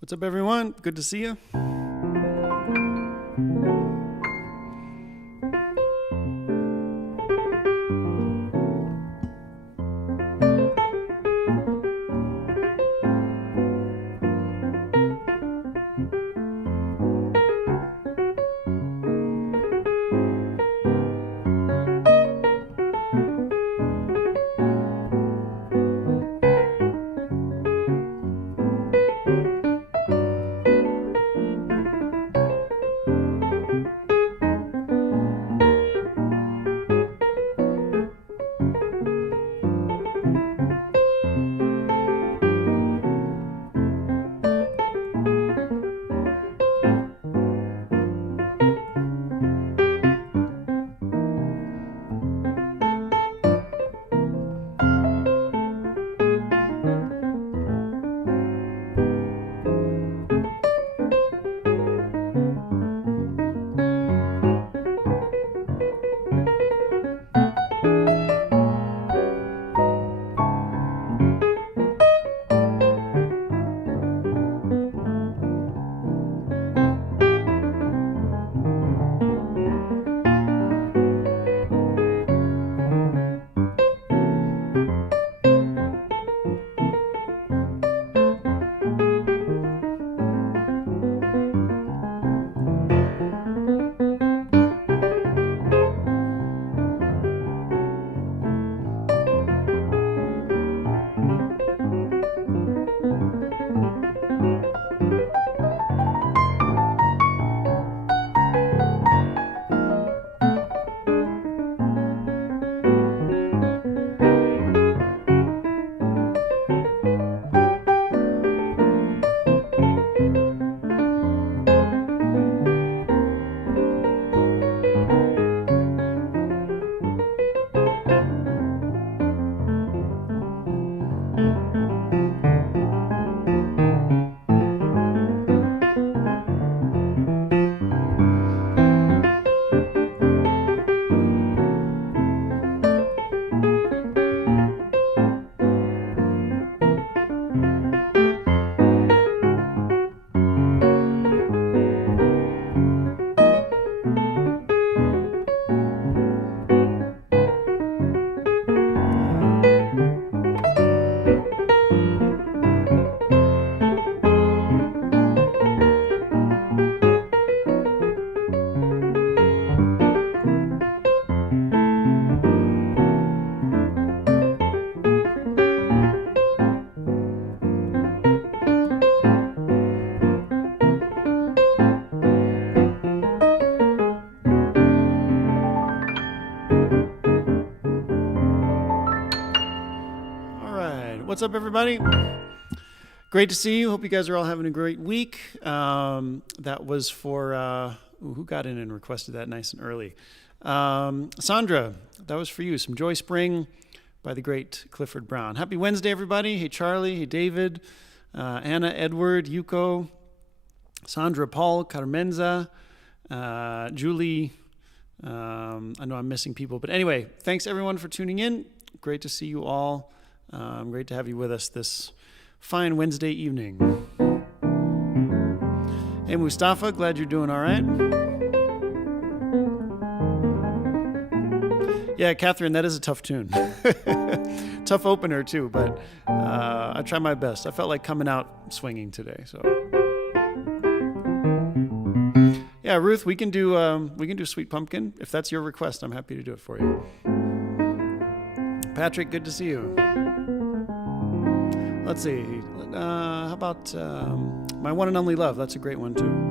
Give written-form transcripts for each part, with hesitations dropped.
What's up, everyone? Good to see you. What's up, everybody? Great to see you. Hope you guys are all having a great week. That was for, who got in and requested that nice and early? Sandra, that was for you. Some Joy Spring by the great Clifford Brown. Happy Wednesday, everybody. Hey, Charlie. Hey, David. Anna, Edward, Yuko, Sandra, Paul, Carmenza, Julie. I know I'm missing people, but anyway, thanks everyone for tuning in. Great to see you all. Great to have you with us this fine Wednesday evening. Hey, Mustafa, glad you're doing all right. Yeah, Catherine, that is a tough tune. Tough opener too, but I try my best. I felt like coming out swinging today, so. Yeah, Ruth, we can do Sweet Pumpkin. If that's your request, I'm happy to do it for you. Patrick, good to see you. Let's see. How about My One and Only Love? That's a great one too.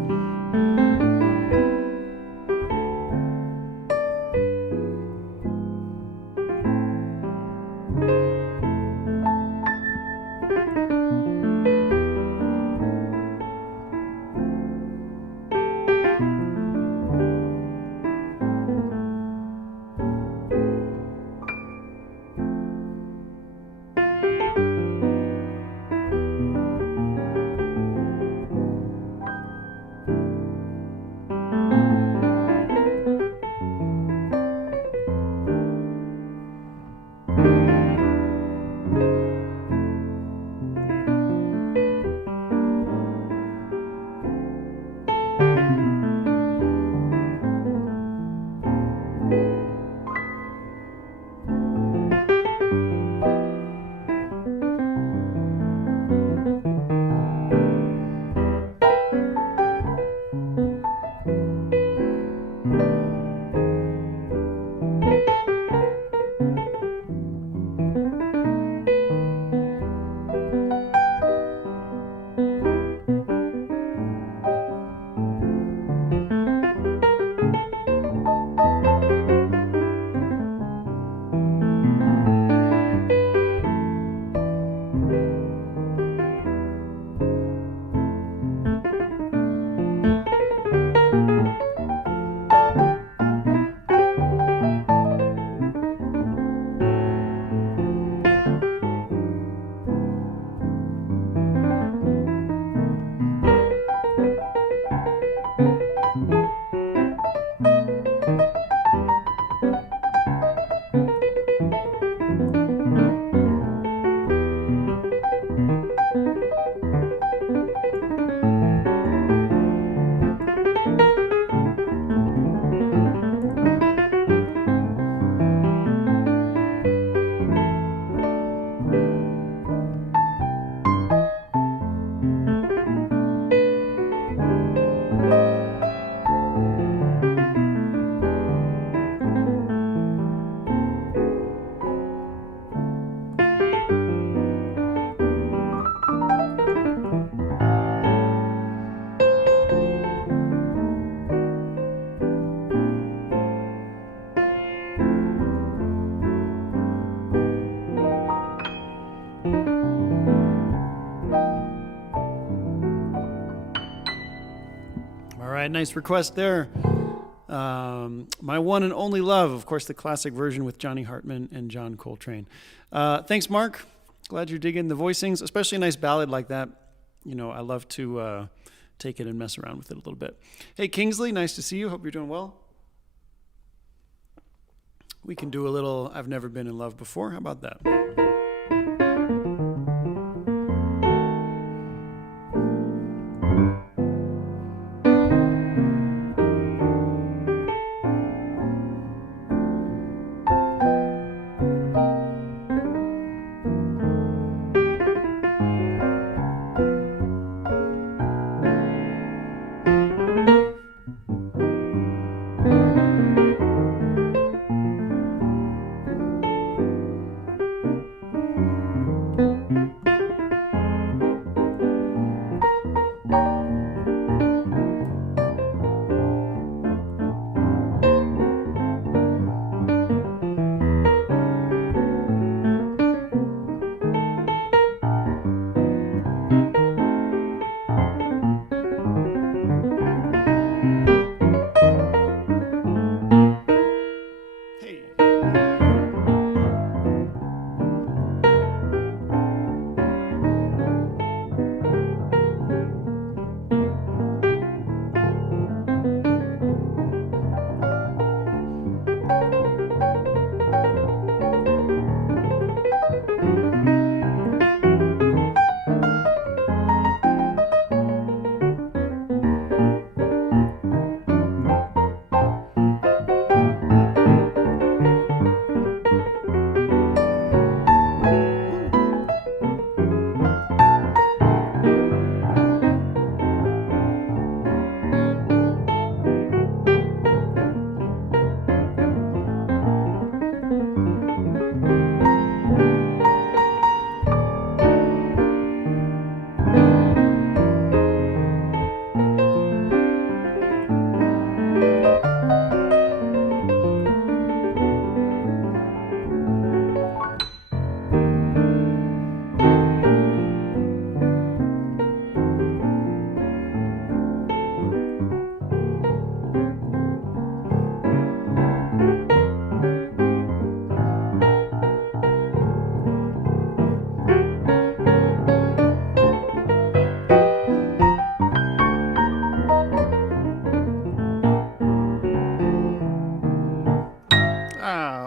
right, nice request there. My One and Only Love, of course, the classic version with Johnny Hartman and John Coltrane. Thanks, Mark. Glad you're digging the voicings, especially a nice ballad like that. You know, I love to take it and mess around with it a little bit. Hey, Kingsley, nice to see you. Hope you're doing well. We can do a little I've Never Been in Love Before. How about that?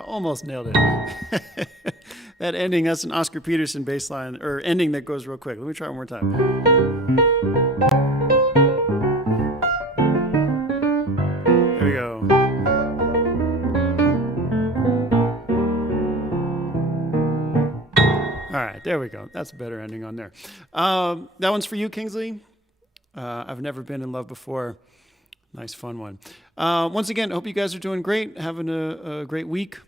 Almost nailed it. That ending, that's an Oscar Peterson bass line, or ending that goes real quick. Let me try it one more time. There we go. All right, there we go. That's a better ending on there. That one's for you, Kingsley. I've Never Been in Love Before. Nice, fun one. Once again, I hope you guys are doing great, having a great week.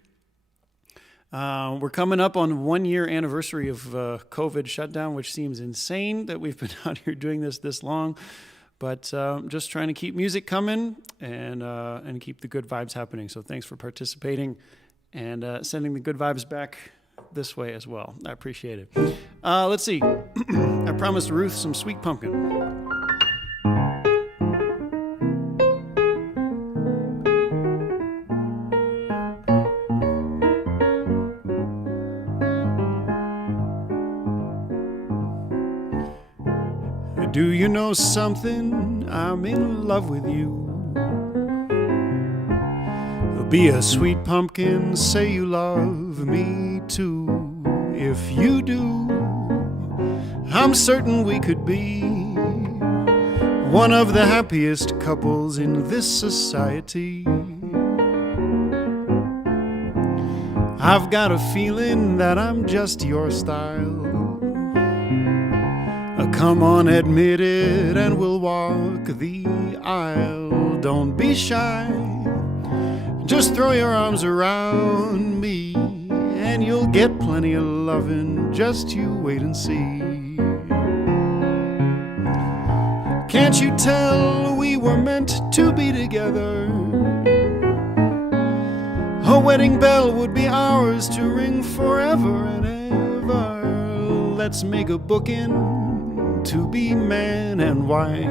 We're coming up on 1 year anniversary of COVID shutdown, which seems insane that we've been out here doing this long. But just trying to keep music coming and keep the good vibes happening. So thanks for participating and sending the good vibes back this way as well. I appreciate it. Let's see. I promised Ruth some Sweet Pumpkin. Do you know something? I'm in love with you. Be a sweet pumpkin, say you love me too. If you do, I'm certain we could be one of the happiest couples in this society. I've got a feeling that I'm just your style. Come on, admit it, and we'll walk the aisle. Don't be shy, just throw your arms around me, and you'll get plenty of loving. Just you wait and see. Can't you tell we were meant to be together? A wedding bell would be ours to ring forever and ever. Let's make a booking to be man and wife.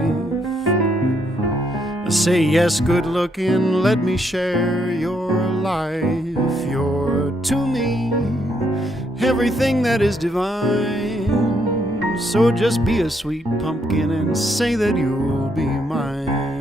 Say yes, good looking, let me share your life. You're to me everything that is divine. So just be a sweet pumpkin and say that you'll be mine.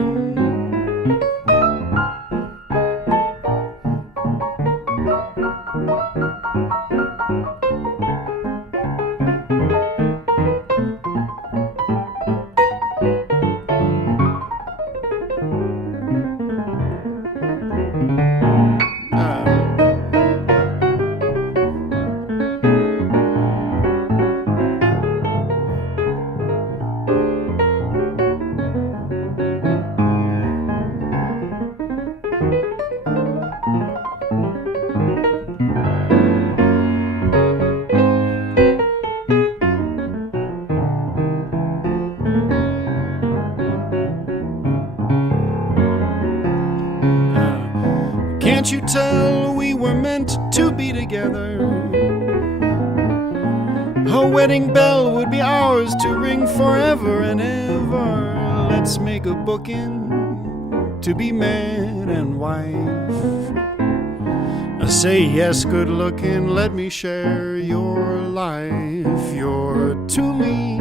Can't you tell we were meant to be together? A wedding bell would be ours to ring forever and ever. Let's make a booking to be man and wife. Say yes, good looking, let me share your life. You're to me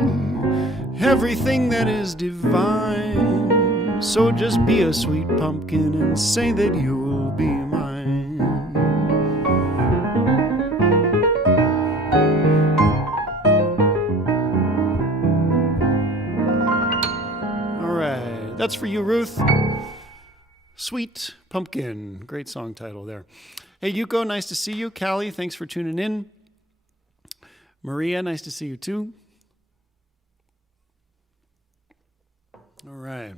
everything that is divine. So just be a sweet pumpkin and say that you'll be mine. All right, that's for you, Ruth. Sweet Pumpkin. Great song title there. Hey, Yuko, nice to see you. Callie, thanks for tuning in. Maria, nice to see you too. All right.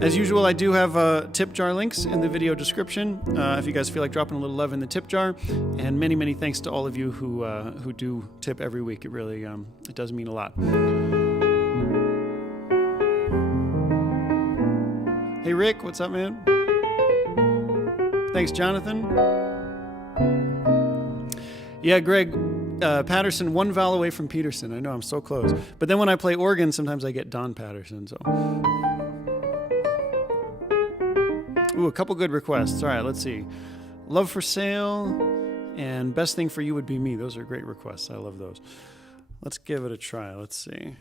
As usual, I do have tip jar links in the video description if you guys feel like dropping a little love in the tip jar. And many, many thanks to all of you who do tip every week. It really it does mean a lot. Hey, Rick, what's up, man? Thanks, Jonathan. Yeah, Greg, Patterson, one vowel away from Peterson. I know, I'm so close. But then when I play organ, sometimes I get Don Patterson. So, ooh, a couple good requests. All right, let's see. Love for Sale and Best Thing for You Would Be Me. Those are great requests. I love those. Let's give it a try. Let's see.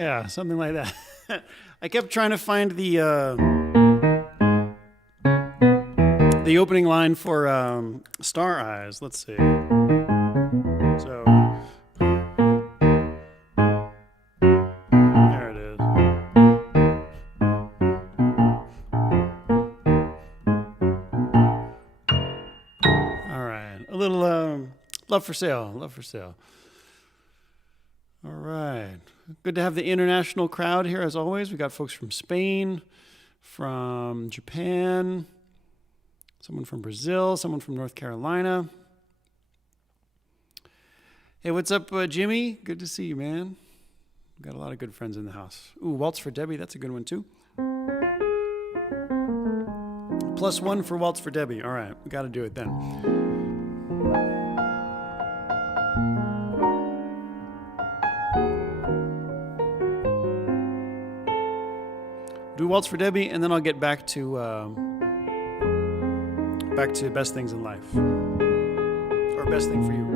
Yeah, something like that. I kept trying to find the opening line for Star Eyes. Let's see. So there it is. All right, a little love for sale. Love for sale. All right. Good to have the international crowd here as always. We got folks from Spain, from Japan, someone from Brazil, someone from North Carolina. Hey, what's up, Jimmy? Good to see you, man. We've got a lot of good friends in the house. Ooh, Waltz for Debbie. That's a good one, too. +1 for Waltz for Debbie. All right. We got to do it then. Do Waltz for Debbie, and then I'll get back to Best Things in Life, or Best Thing for You.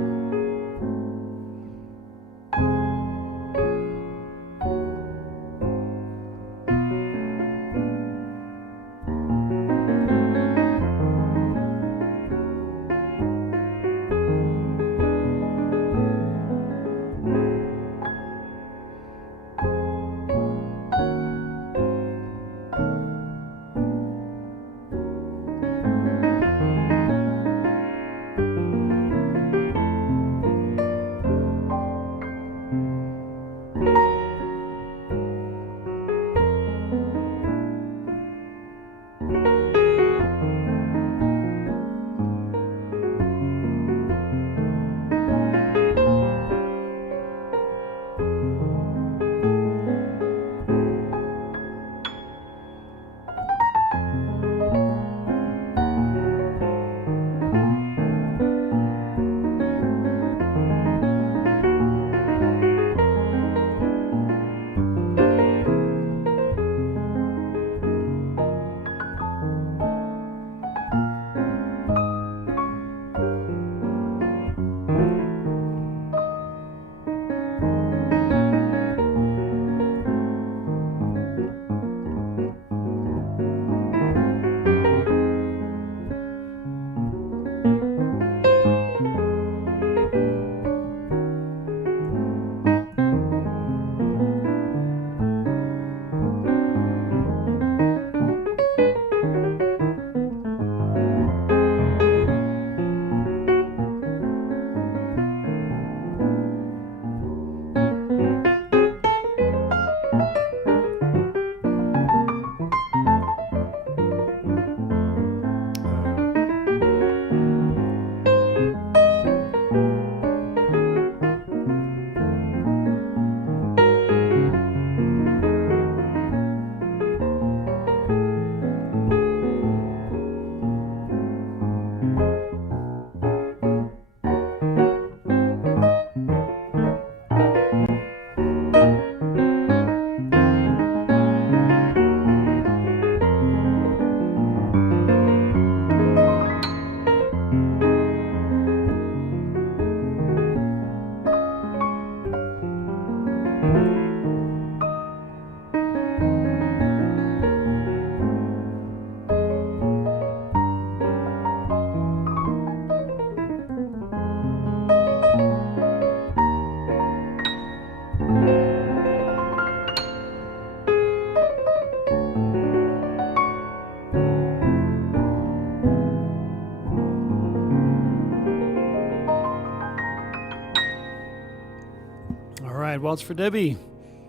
Waltz for Debbie.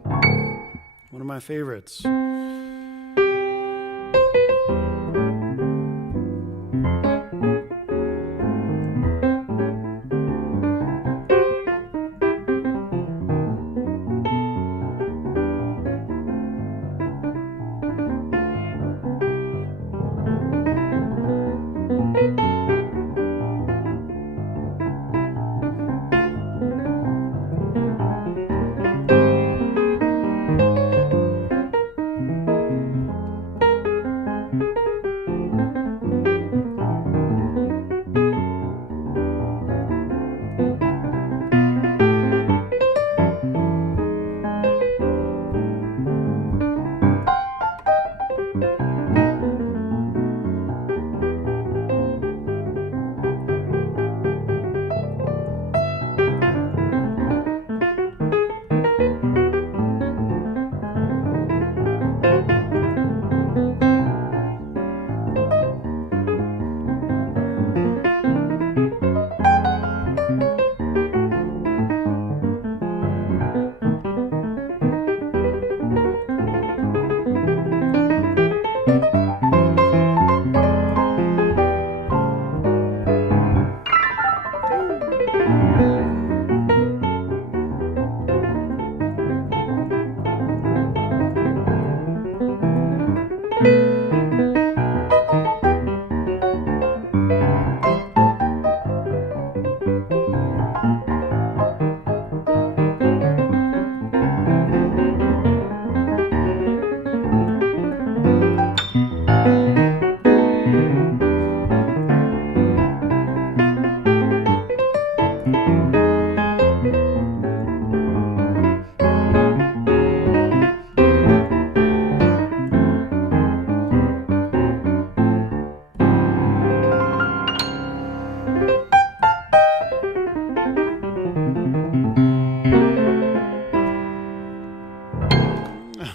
One of my favorites.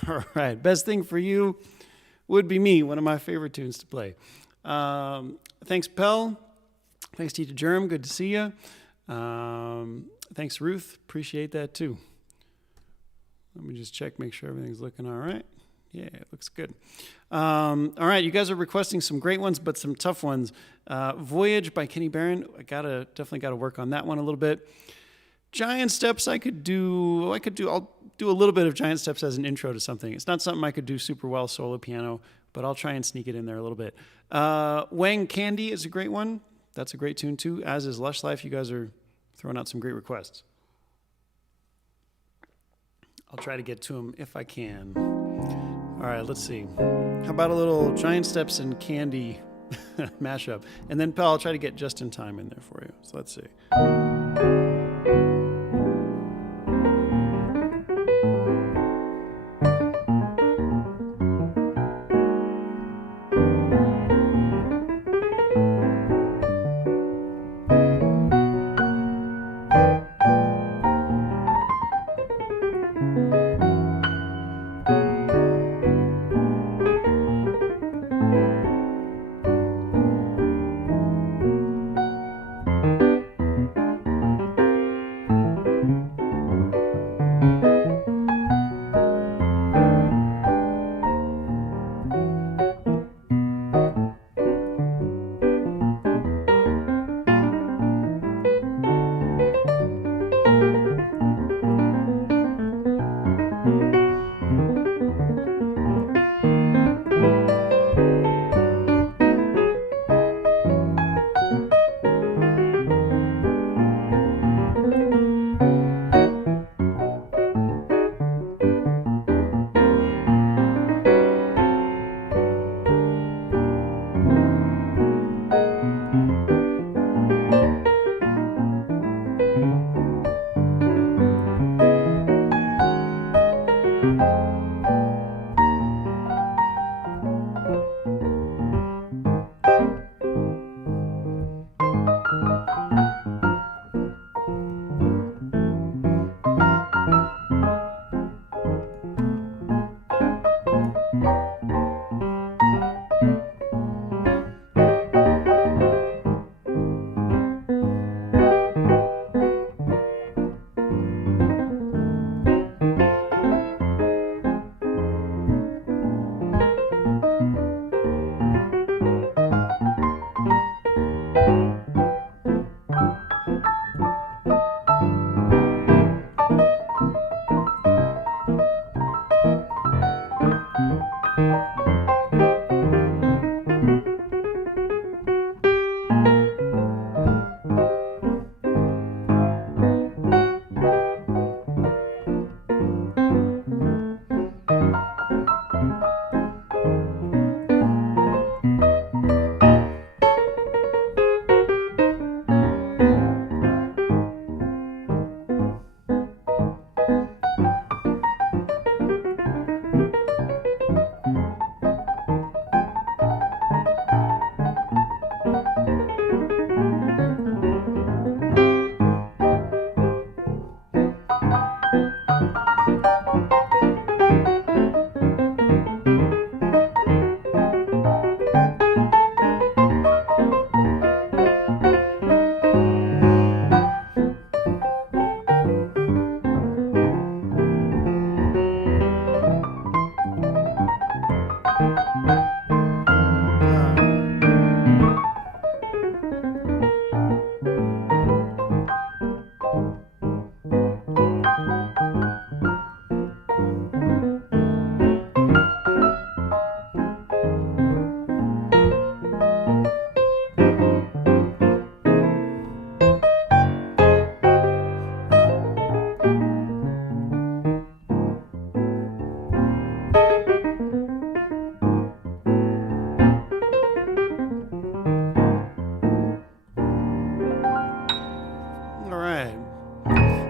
All right. Best thing for you would be me, one of my favorite tunes to play. Thanks, Pell. Thanks, Tita Germ. Good to see you. Thanks, Ruth. Appreciate that, too. Let me just check, make sure everything's looking all right. Yeah, it looks good. All right, you guys are requesting some great ones, but some tough ones. Voyage by Kenny Barron. Definitely got to work on that one a little bit. Giant Steps, I'll do a little bit of Giant Steps as an intro to something. It's not something I could do super well solo piano, but I'll try and sneak it in there a little bit. Wang Candy is a great one. That's a great tune too, as is Lush Life. You guys are throwing out some great requests. I'll try to get to them if I can. All right, let's see. How about a little Giant Steps and Candy mashup? And then, Pal, I'll try to get Just in Time in there for you. So let's see.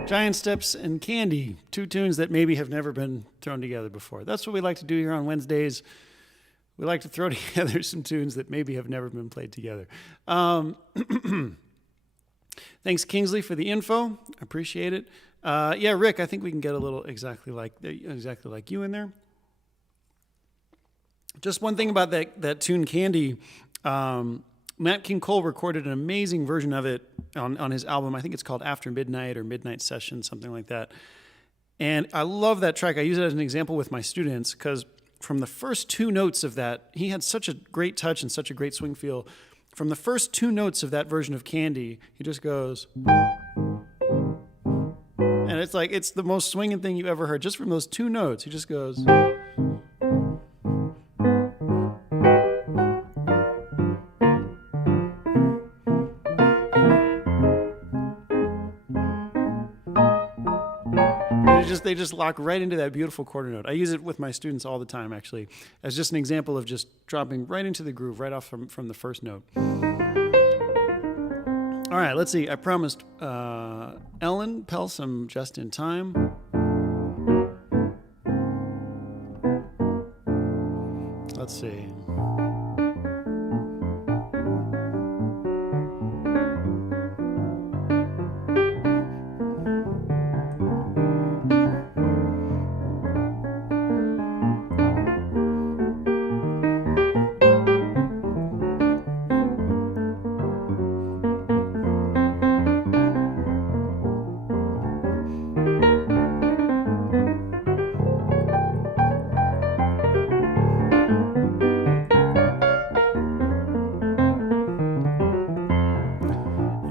Giant Steps and Candy, two tunes that maybe have never been thrown together before. That's what we like to do here on Wednesdays. We like to throw together some tunes that maybe have never been played together. Thanks, Kingsley, for the info. Appreciate it. Yeah, Rick, I think we can get a little exactly like you in there. Just one thing about that tune Candy. Nat King Cole recorded an amazing version of it on his album. I think it's called After Midnight or Midnight Session, something like that. And I love that track. I use it as an example with my students because from the first two notes of that, he had such a great touch and such a great swing feel. From the first two notes of that version of Candy, he just goes... And it's like, it's the most swinging thing you ever heard. Just from those two notes, he just goes... They just lock right into that beautiful quarter note. I use it with my students all the time, actually, as just an example of just dropping right into the groove, right off from the first note. All right, let's see. I promised Ellen Pelsom just in time. Let's see.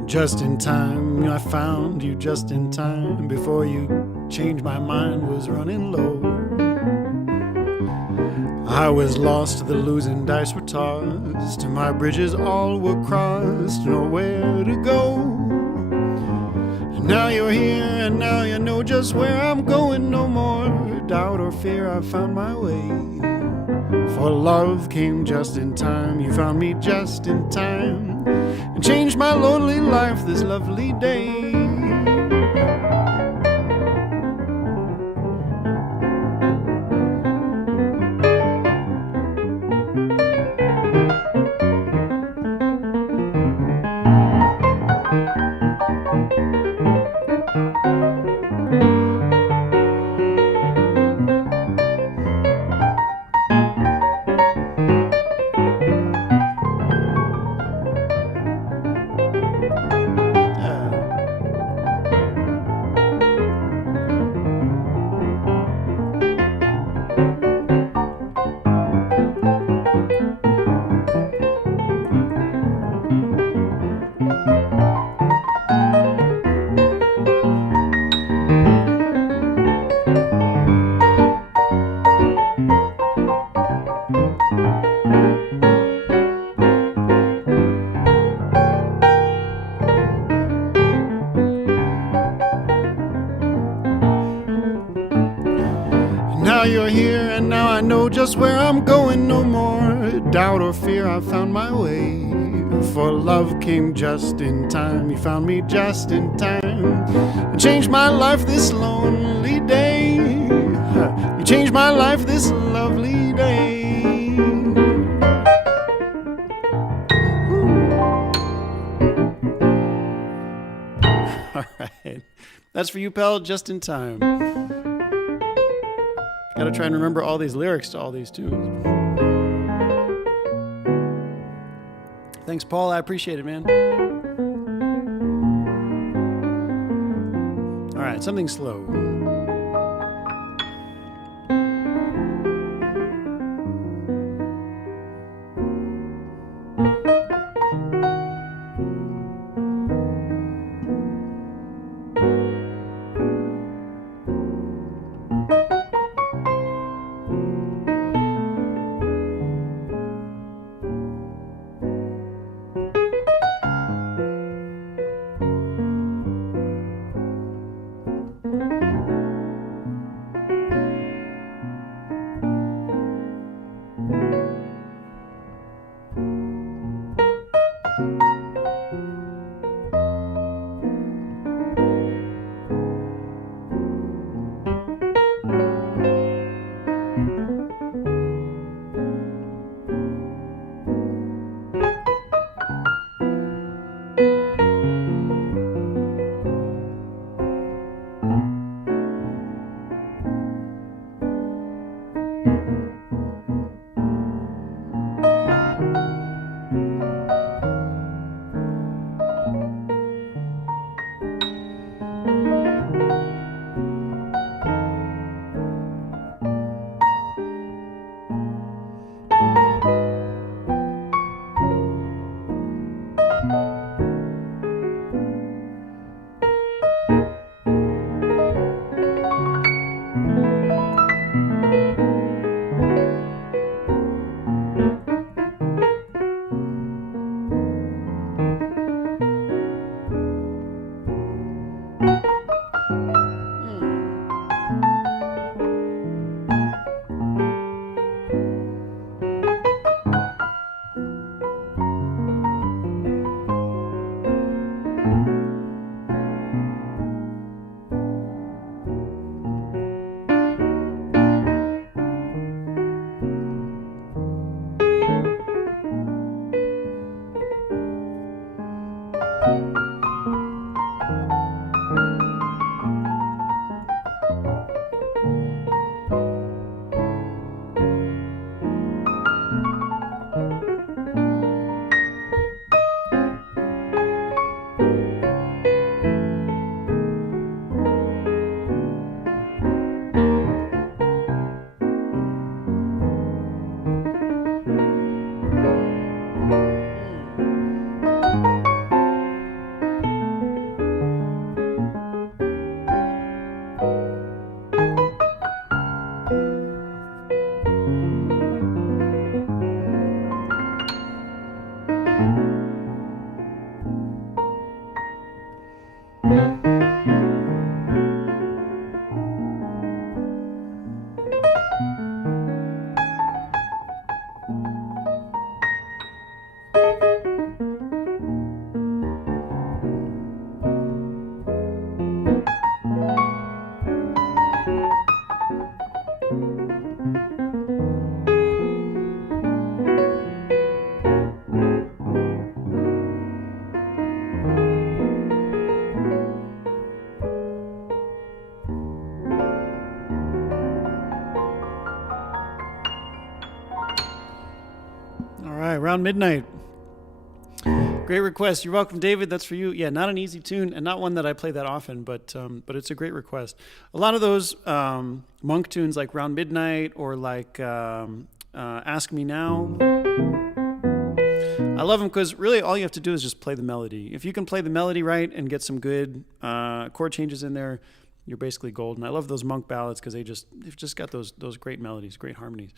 Just in time, I found you just in time. Before you changed, my mind was running low. I was lost, the losing dice were tossed. My bridges all were crossed, nowhere to go. And now you're here, and now you know just where I'm going. No more doubt or fear, I found my way. For love came just in time, you found me just in time, and changed my lonely life this lovely day. Now you're here, and now I know just where I'm going. No more doubt or fear, I found my way. For love came just in time, you found me just in time, and changed my life this lonely day. You changed my life this lovely day. All right, that's for you, pal, just in time. Gotta try and remember all these lyrics to all these tunes. Thanks, Paul. I appreciate it, man. All right, something slow. right, Around Midnight. Great request. You're welcome, David. That's for you. Yeah, not an easy tune and not one that I play that often, but it's a great request. A lot of those monk tunes like Round Midnight or like Ask Me Now, I love them because really all you have to do is just play the melody. If you can play the melody right and get some good chord changes in there, you're basically golden. I love those monk ballads because they've just got those great melodies, great harmonies.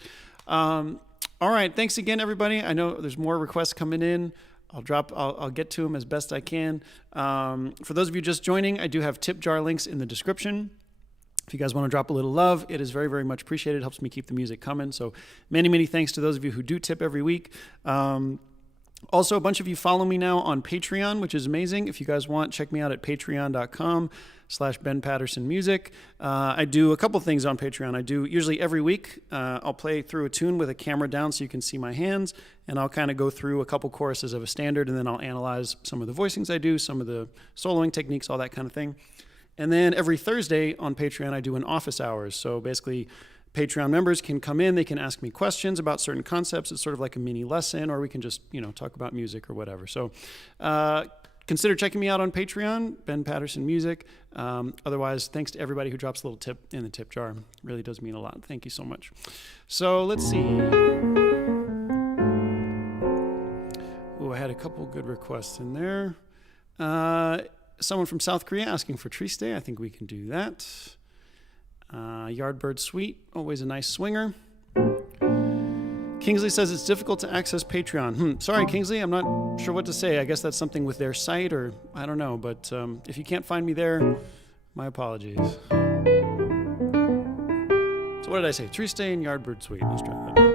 All right, thanks again, everybody. I know there's more requests coming in. I'll get to them as best I can. For those of you just joining, I do have tip jar links in the description. If you guys want to drop a little love, it is very, very much appreciated. It helps me keep the music coming. So many, many thanks to those of you who do tip every week. Also, a bunch of you follow me now on Patreon, which is amazing. If you guys want, check me out at patreon.com/Ben Paterson Music. I do a couple things on Patreon. I do usually every week, I'll play through a tune with a camera down so you can see my hands, and I'll kind of go through a couple choruses of a standard, and then I'll analyze some of the voicings I do, some of the soloing techniques, all that kind of thing. And then every Thursday on Patreon, I do an office hours. So basically, Patreon members can come in, they can ask me questions about certain concepts. It's sort of like a mini lesson, or we can just, talk about music or whatever. So consider checking me out on Patreon, Ben Paterson Music. Otherwise, thanks to everybody who drops a little tip in the tip jar. It really does mean a lot. Thank you so much. So let's see. Oh, I had a couple good requests in there. Someone from South Korea asking for Triste. I think we can do that. Yardbird Suite, always a nice swinger. Kingsley says it's difficult to access Patreon. Sorry, Kingsley, I'm not sure what to say. I guess that's something with their site, or I don't know. But if you can't find me there, my apologies. So what did I say? Triste and Yardbird Suite. Let's try that.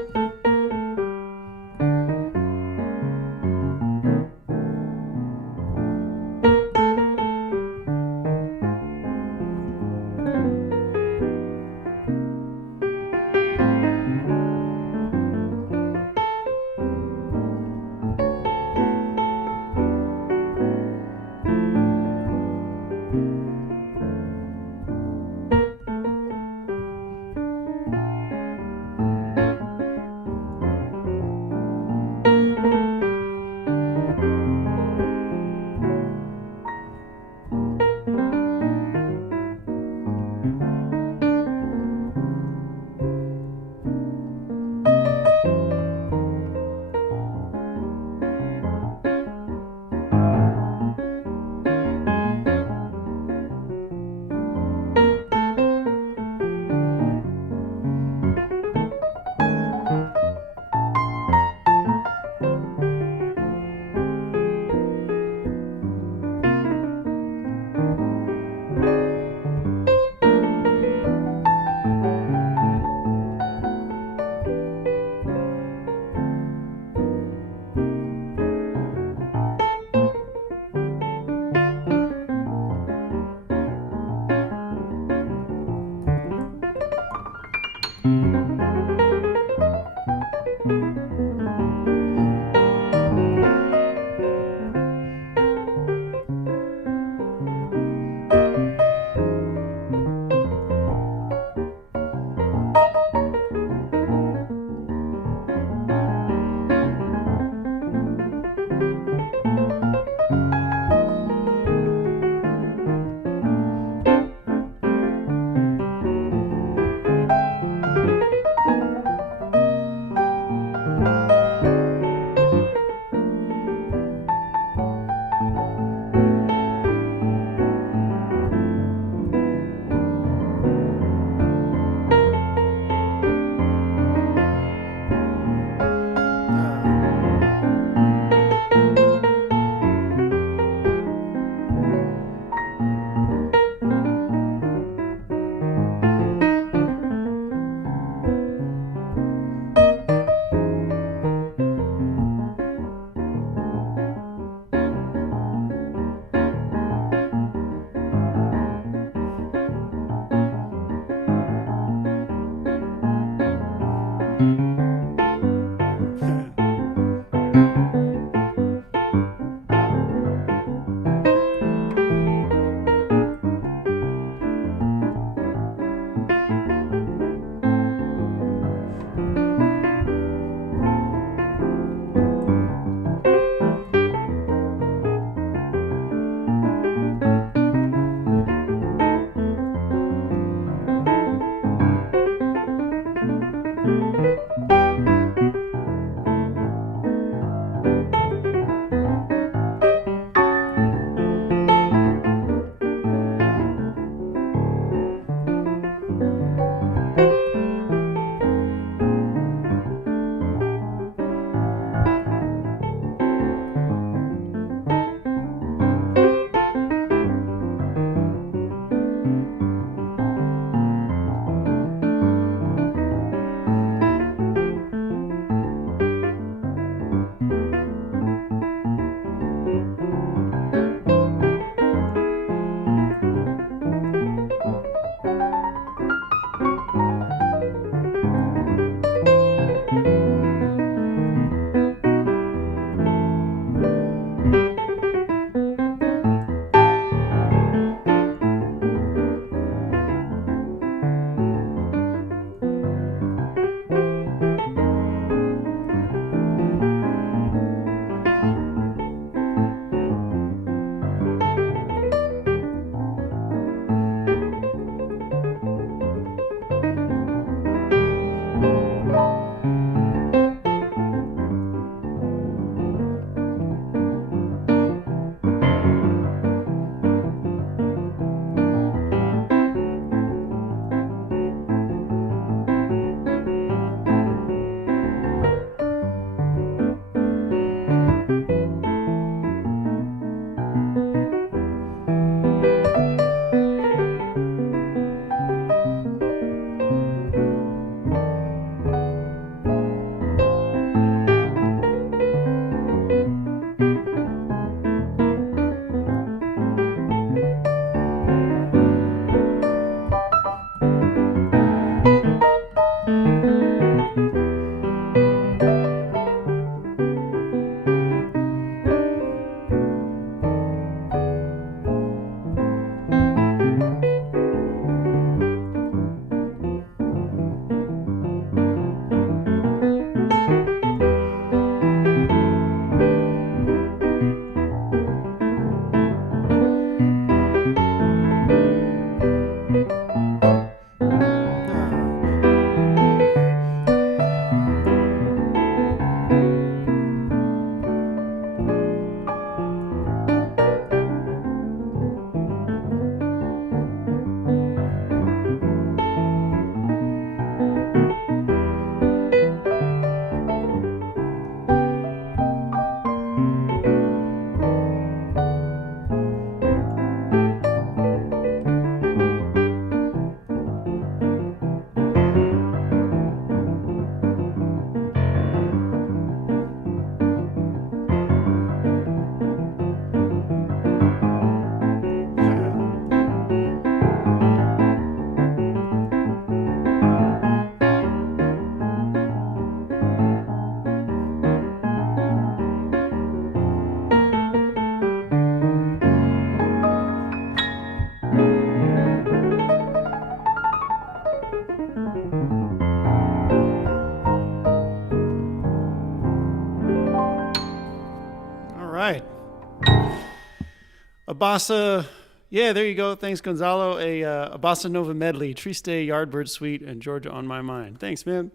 A bossa, yeah, there you go. Thanks, Gonzalo. A bossa nova medley, Triste, Yardbird Suite, and Georgia on My Mind. Thanks, man.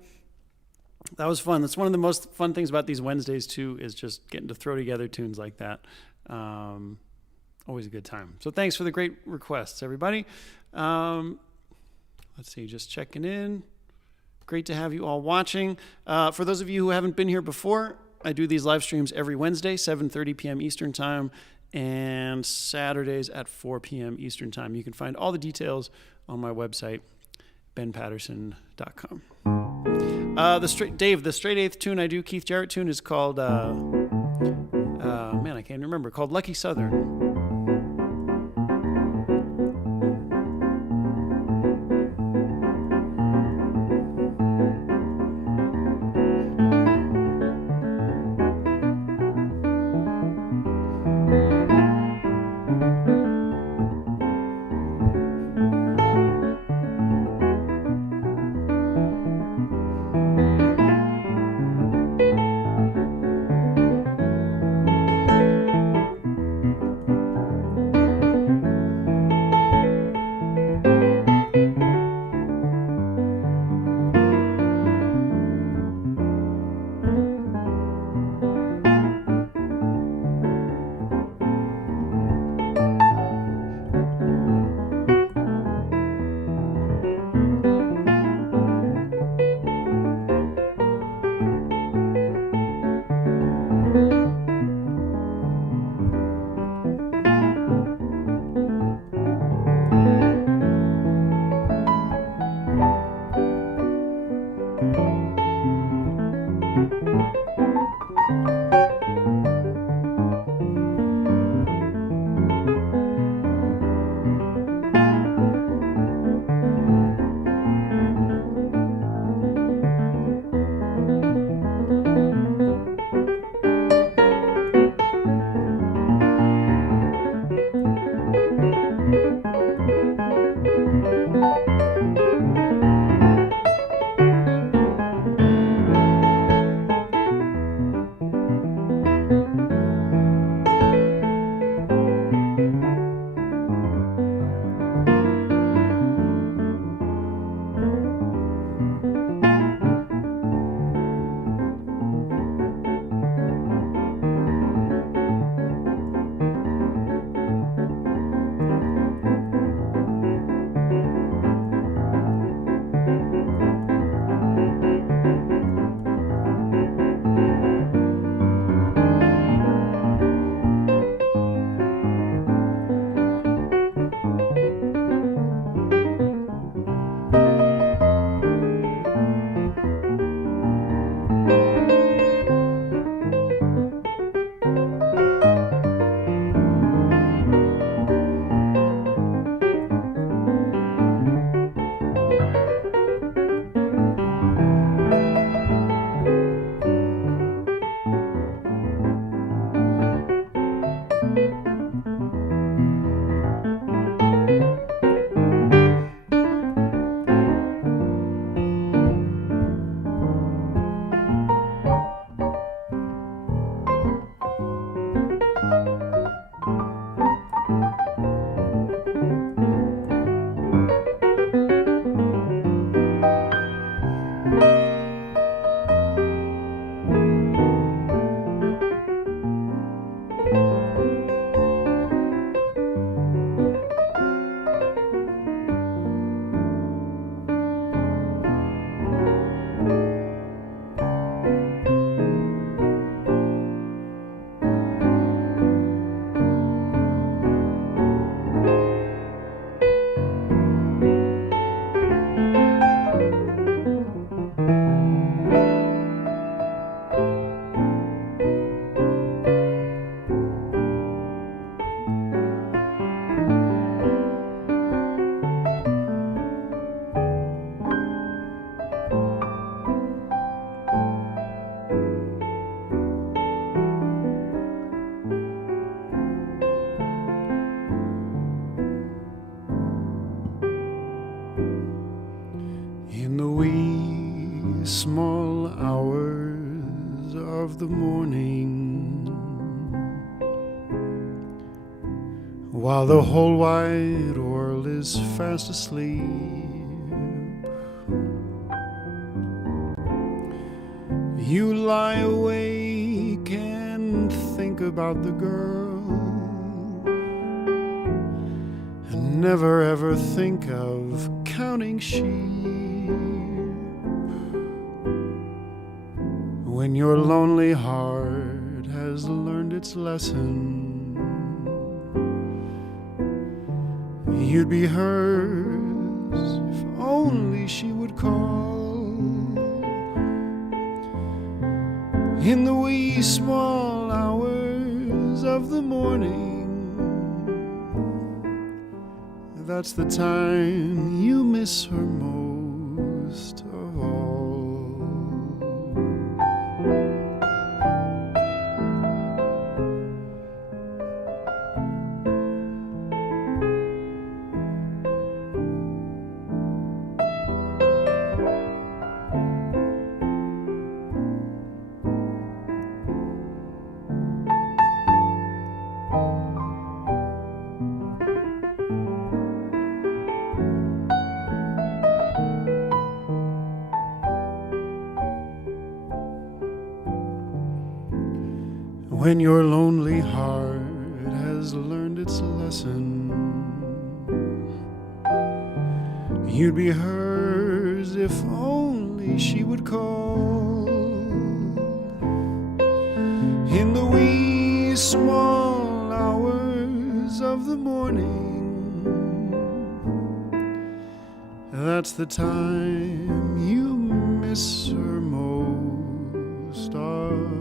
That was fun. That's one of the most fun things about these Wednesdays, too, is just getting to throw together tunes like that. Always a good time. So thanks for the great requests, everybody. Let's see, just checking in. Great to have you all watching. For those of you who haven't been here before, I do these live streams every Wednesday, 7:30 p.m. Eastern Time, and Saturdays at 4 p.m. Eastern Time. You can find all the details on my website, benpaterson.com. Dave, the straight eighth tune I do, Keith Jarrett tune, is called, man, I can't remember, called Lucky Southern. the wee small hours of the morning, while the whole wide world is fast asleep, you lie awake and think about the girl, and never ever think of counting sheep. When your lonely heart has learned its lesson, you'd be hers if only she would call. In the wee small hours of the morning, that's the time you miss her most of all. When your lonely heart has learned its lesson, you'd be hers if only she would call. In the wee small hours of the morning, that's the time you miss her most of all.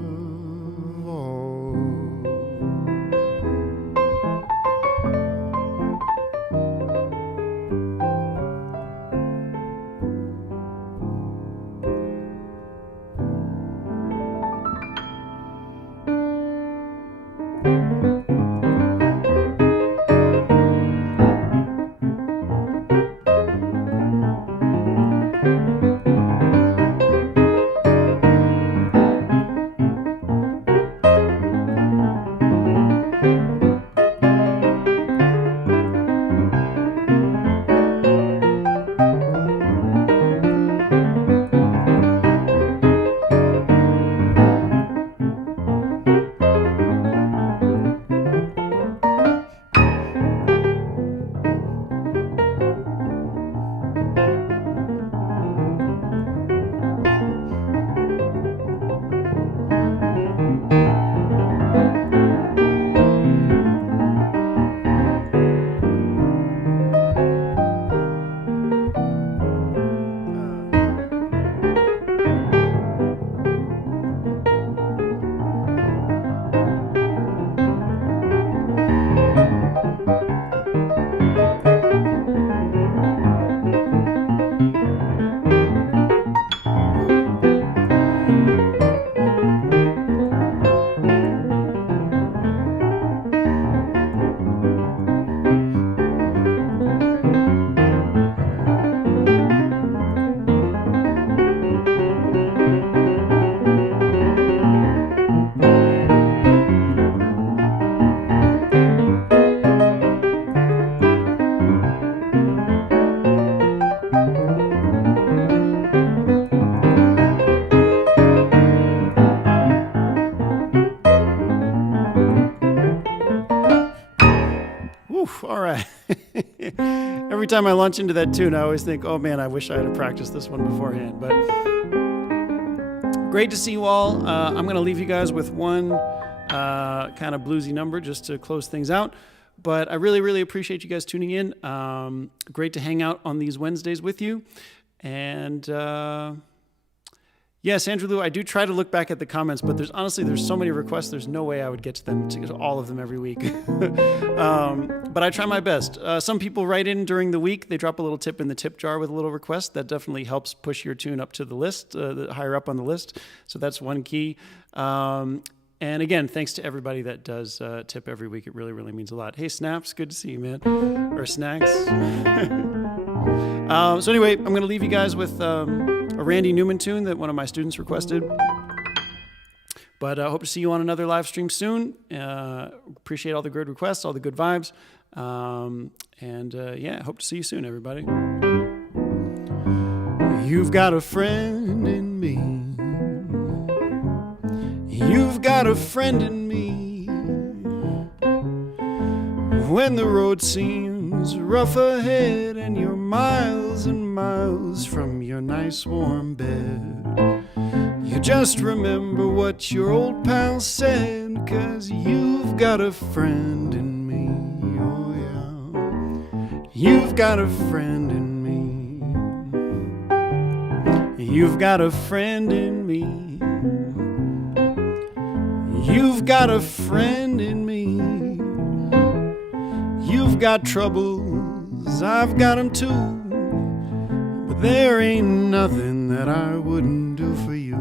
All right. Every time I launch into that tune, I always think, oh man, I wish I had practiced this one beforehand. But great to see you all. I'm going to leave you guys with one kind of bluesy number just to close things out. But I really, really appreciate you guys tuning in. Great to hang out on these Wednesdays with you. And yes, Andrew Lou, I do try to look back at the comments, but there's so many requests. There's no way I would get to them, to all of them every week. But I try my best. Some people write in during the week. They drop a little tip in the tip jar with a little request. That definitely helps push your tune up to the list, higher up on the list. So that's one key. And again, thanks to everybody that does tip every week. It really, really means a lot. Hey, Snaps, good to see you, man. Or Snacks. So anyway, I'm going to leave you guys with a Randy Newman tune that one of my students requested. But I hope to see you on another live stream soon. Appreciate all the good requests, all the good vibes. Yeah, hope to see you soon, everybody. You've got a friend in me. You've got a friend in me. When the road seems rough ahead and you're miles and miles from your nice warm bed, you just remember what your old pal said, 'cause you've got a friend in me, oh yeah. You've got a friend in me. You've got a friend in me. You've got a friend in me. You've got troubles, I've got them too. But there ain't nothing that I wouldn't do for you.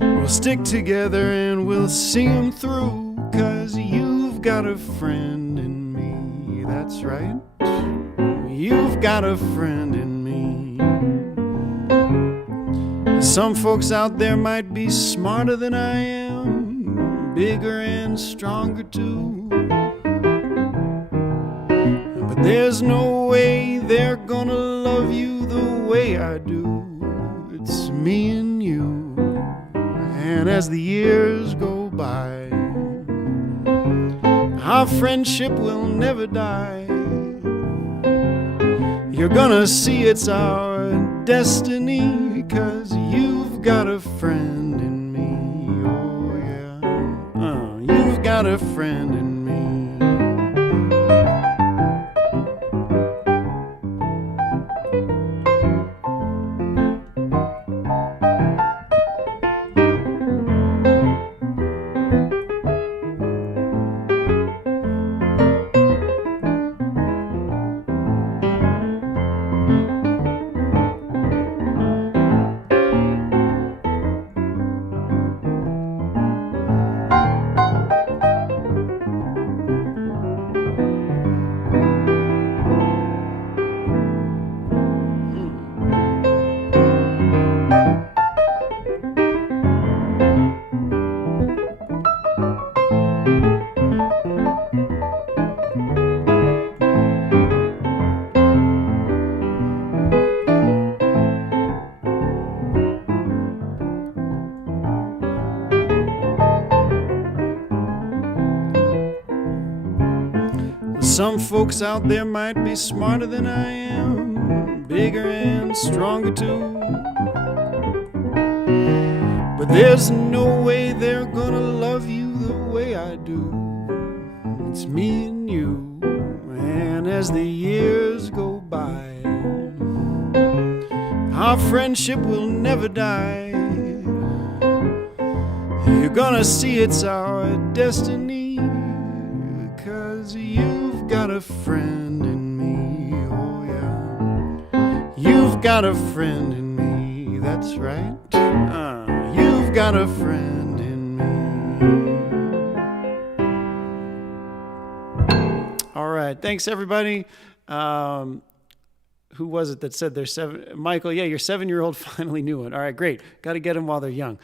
We'll stick together and we'll see them through, 'cause you've got a friend in me, that's right. You've got a friend in me. Some folks out there might be smarter than I am, bigger and stronger too. But there's no way they're gonna love you the way I do. It's me and you. And as the years go by, our friendship will never die. You're gonna see it's our destiny, 'cause you've got a friend in me, oh yeah. You've got a friend in me. Some folks out there might be smarter than I am, bigger and stronger too. But there's no way they're gonna love you the way I do. It's me and you, and as the years go by, our friendship will never die. You're gonna see it's our destiny, 'cause you've got a friend in me, oh yeah. You've got a friend in me, that's right. You've got a friend in me. All right, thanks everybody. Who was it that said they're 7? Michael, yeah, your 7-year-old finally knew it. All right, great. Got to get them while they're young.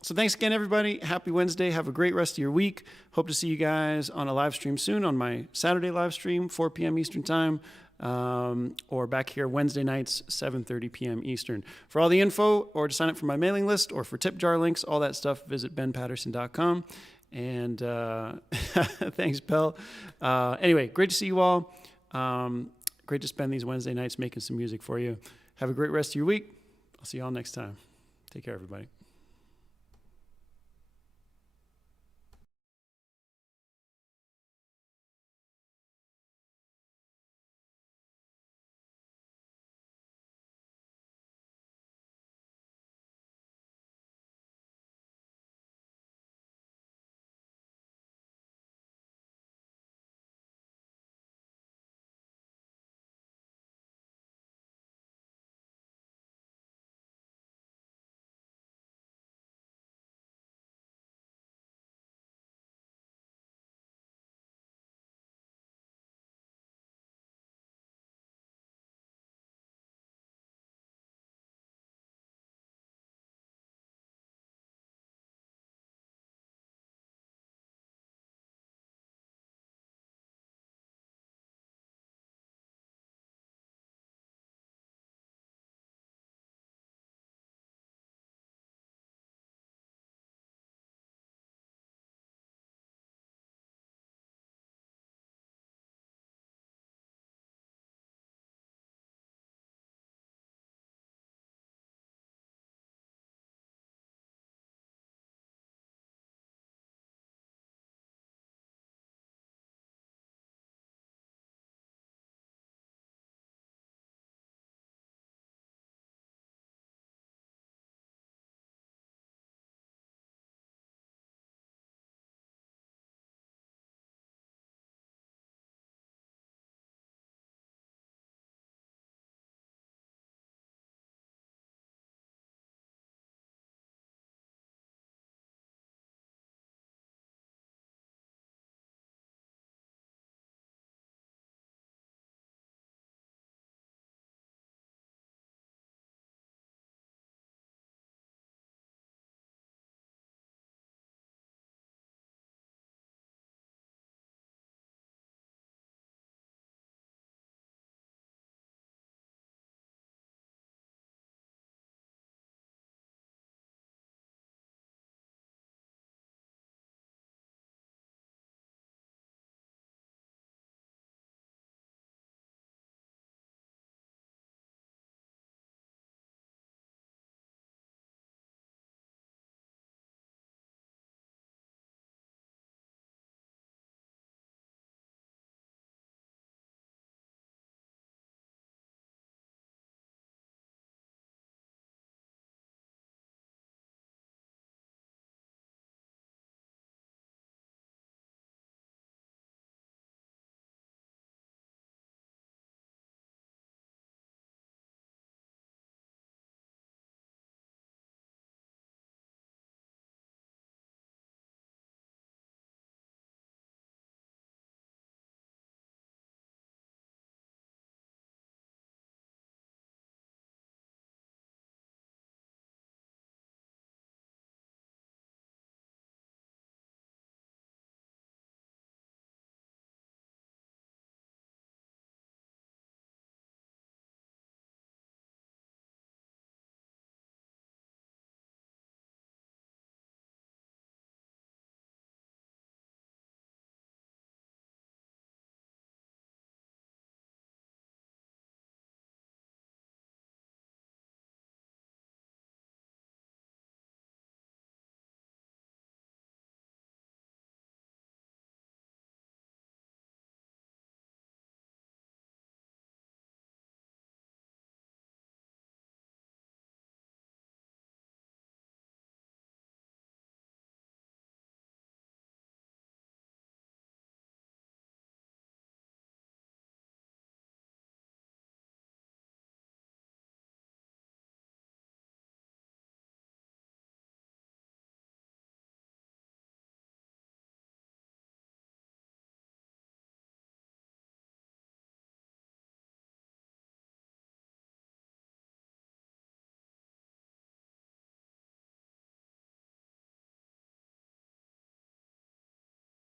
So thanks again, everybody. Happy Wednesday. Have a great rest of your week. Hope to see you guys on a live stream soon on my Saturday live stream, 4 p.m. Eastern Time, or back here Wednesday nights, 7:30 p.m. Eastern. For all the info, or to sign up for my mailing list, or for tip jar links, all that stuff, visit benpaterson.com. And thanks, Belle. Anyway, great to see you all. Great to spend these Wednesday nights making some music for you. Have a great rest of your week. I'll see you all next time. Take care, everybody.